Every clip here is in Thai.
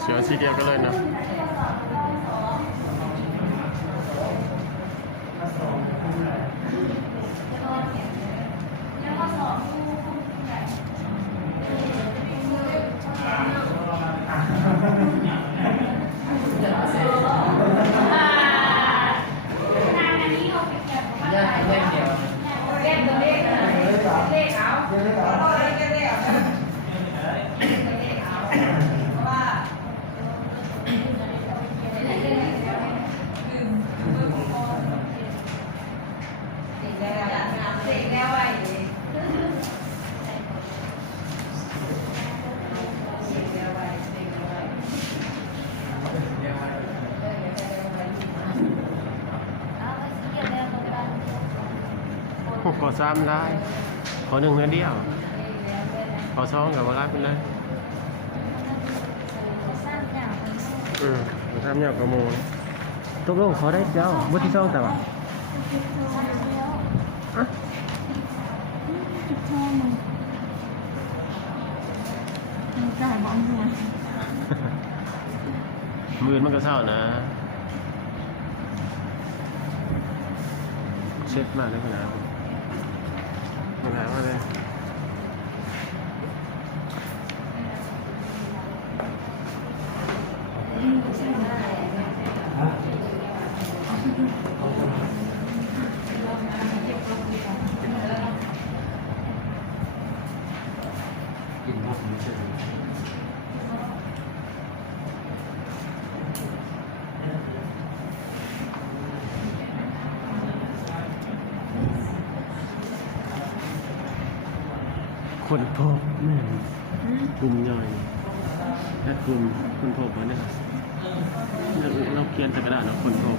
เสือสีเดียวกันเลยนะขอซ้ำได้ขอหนึ่งเดียวขอช่องกับว่ารักเป็นได้ขอซ้ำเนี่ยกระโมงตกลงขอได้เจ้าบุตรที่ช่องแต่ว่ามือมันก็เศร้านะเช็ดมากเลยนะมันหายมาเลยกินมากเลยคนพบแม่กลุ่มย่อยแค่กลุ่มคนพบวะเนี่ยเราเขียนใส่กระดาษนะคนพบ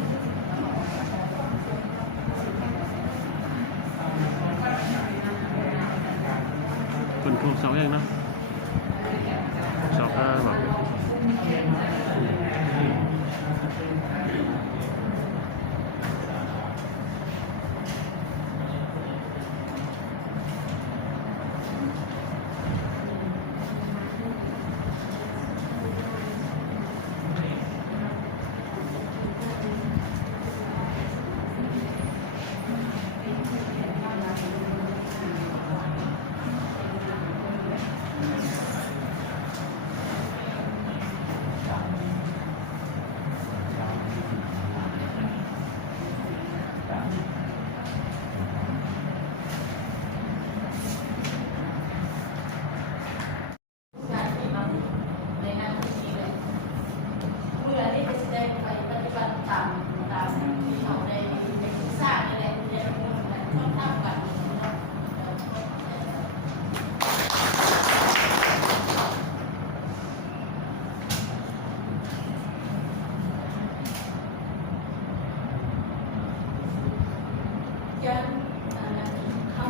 คนพบสองเองนะสองบอก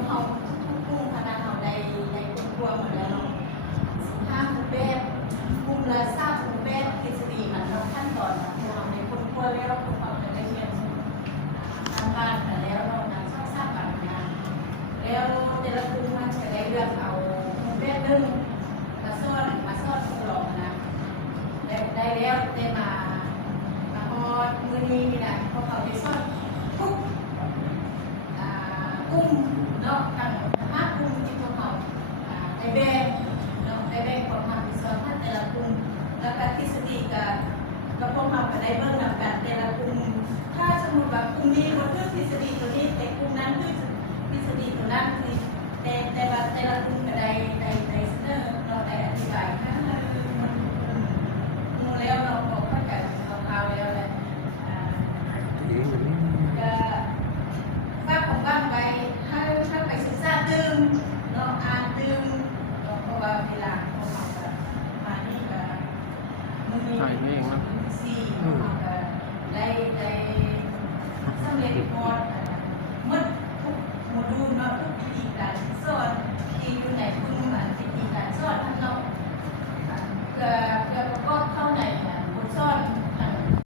เขาทุกกุ้งขนาดเขาได้ครัวหมดแล้ว5 หมู่แบบกุ้งละ3 หมู่แบบทฤษฎีมันเราขั้นตอนเราในคนครัวแล้วคนเขาจะได้เรียนทางบ้านแล้วเรานำทราบกันนะแล้วแต่ละกุ้งมันจะได้เลือกเอาหมู่แบบนึงมาซ่อนกรอบนะได้แล้วได้มาพอมือนี้นี่นะพอเขาได้ซ่อนปุ๊บกุ้งเนาะกัน5 กุ้งที่เขาในแบงเนาะในแบงของทางที่สอนท่านแต่ละกุ้งแล้วก็ทฤษฎีก็พวกเราก็ได้เบิ่งนำกันแต่ละกุ้งถ้าสมมติว่ากุ้งนี้มันคือทฤษฎีตัวนี้แต่กุ้งนั้นคือทฤษฎีตัวนั้นคือแต่ละกุ้งก็ได้เสนอเราได้อธิบายกุ้งแล้วเราบอกเข้าใจคร่าวๆแล้วแหละก็ฝากของบ้านไปถ้าไปศึกษาดื่มเนาะอ่านดื่มเพราะว่าเวลาของเรามานี่ก็มือนี้สี่ของเราก็ได้สำเร็จหมดหมดทุกโมดูลเนาะทุกวิธีการสอนที่อยู่ในกลุ่มวิธีการสอนทั้งเราเพื่อประกอบเข้าในบทสอน